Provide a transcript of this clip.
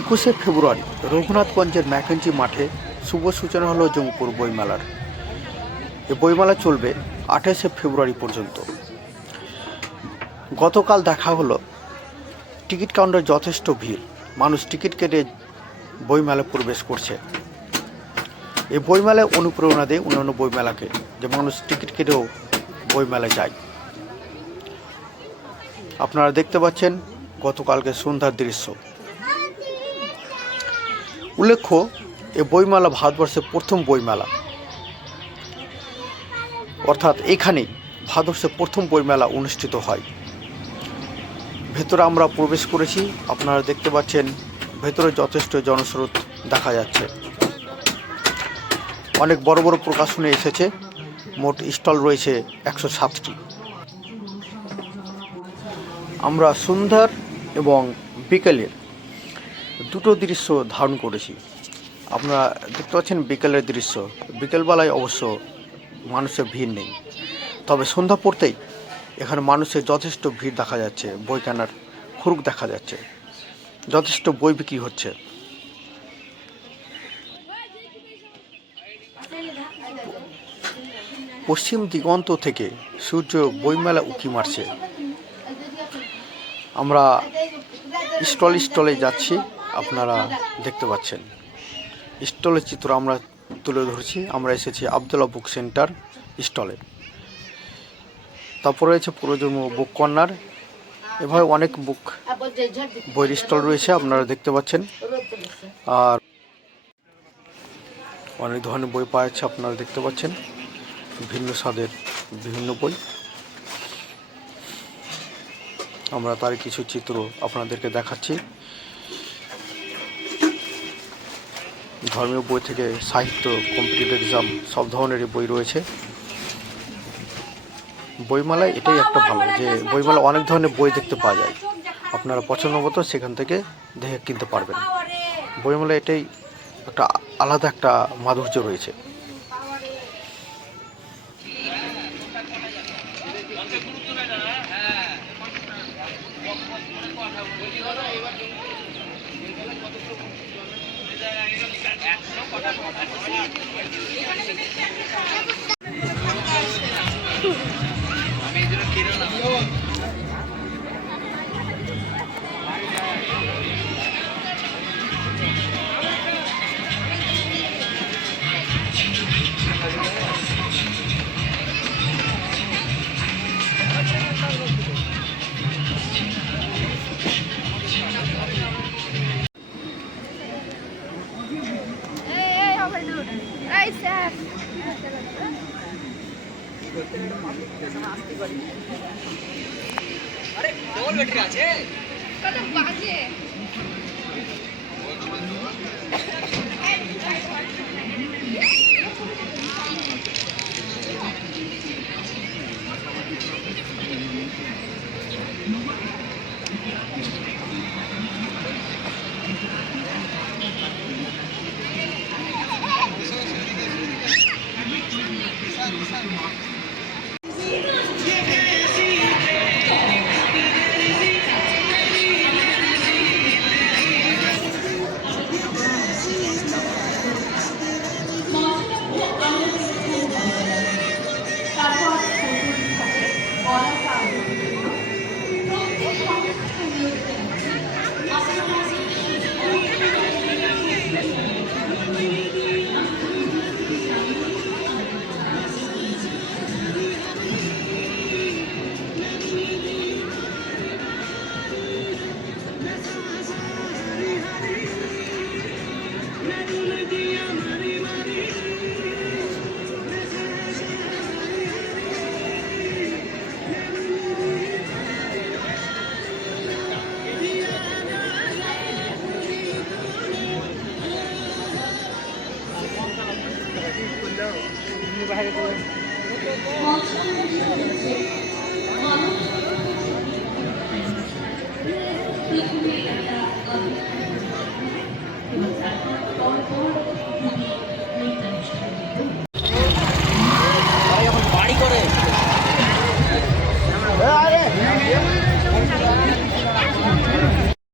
একুশে ফেব্রুয়ারি রঘুনাথগঞ্জের ম্যাকেঞ্জি মাঠে শুভ সূচনা হলো জঙ্গপুর বইমেলার। এই বইমেলা চলবে আঠাশে ফেব্রুয়ারি পর্যন্ত। গতকাল দেখা হলো টিকিট কাউন্টারে যথেষ্ট ভিড়। মানুষ টিকিট কেটে বইমেলায় প্রবেশ করছে। এই বইমেলায় অনুপ্রেরণা দেয় অন্যান্য বইমেলাকে যে মানুষ টিকিট কেটেও বইমেলায় যায়। আপনারা দেখতে পাচ্ছেন গতকালকে সন্ধ্যার দৃশ্য। উল্লেখ্য, এ বইমেলা ভারতবর্ষের প্রথম বইমেলা। অর্থাৎ এখানেই ভারতবর্ষের প্রথম বইমেলা অনুষ্ঠিত হয়। ভেতরে আমরা প্রবেশ করেছি, আপনারা দেখতে পাচ্ছেন, ভেতরে যথেষ্ট জনস্রোত দেখা যাচ্ছে। অনেক বড় বড় প্রকাশনী এসেছে, মোট স্টল রয়েছে একশো সাতটি। আমরা সন্ধ্যার এবং বিকেলের দুটো দৃশ্য ধারণ করেছি। আপনারা দেখতে পাচ্ছেন বিকেলের দৃশ্য। বিকেলবেলায় অবশ্য মানুষের ভিড় নেই। তবে সন্ধ্যা পড়তেই এখানে মানুষের যথেষ্ট ভিড় দেখা যাচ্ছে। বই কেনার খুরুক দেখা যাচ্ছে। যথেষ্ট বই বিক্রি হচ্ছে। পশ্চিম দিগন্ত থেকে সূর্য বইমেলা উঁকি মারছে। আমরা স্টল স্টলে যাচ্ছি। আপনারা দেখতে পাচ্ছেন। স্টলের চিত্র আমরা তুলে ধরছি। আমরা এসেছি আবদুল্লা বুক সেন্টার স্টলে। তারপরে রয়েছে পুরোজন্ম বুক কর্নার। এভাবে অনেক বুক বইয়ের স্টল রয়েছে, আপনারা দেখতে পাচ্ছেন। আর অনেক ধরনের বই পাওয়া যাচ্ছে, আপনারা দেখতে পাচ্ছেন। ভিন্ন স্বাদের বিভিন্ন বই। আমরা তার কিছু চিত্র আপনাদেরকে দেখাচ্ছি। ধর্মীয় বই থেকে সাহিত্য কম্পিটিটিভ এক্সাম সব ধরনেরই বই রয়েছে। বইমেলায় এটাই একটা ভালো, যে বইমেলা অনেক ধরনের বই দেখতে পাওয়া যায়। আপনারা পছন্দ মতো সেখান থেকে দেখে কিনতে পারবেন। বইমেলা এটাই একটা আলাদা একটা মাধুর্য রয়েছে। Hey, আরে কোন ব্যাটারি আছে কত বাজে বাইরে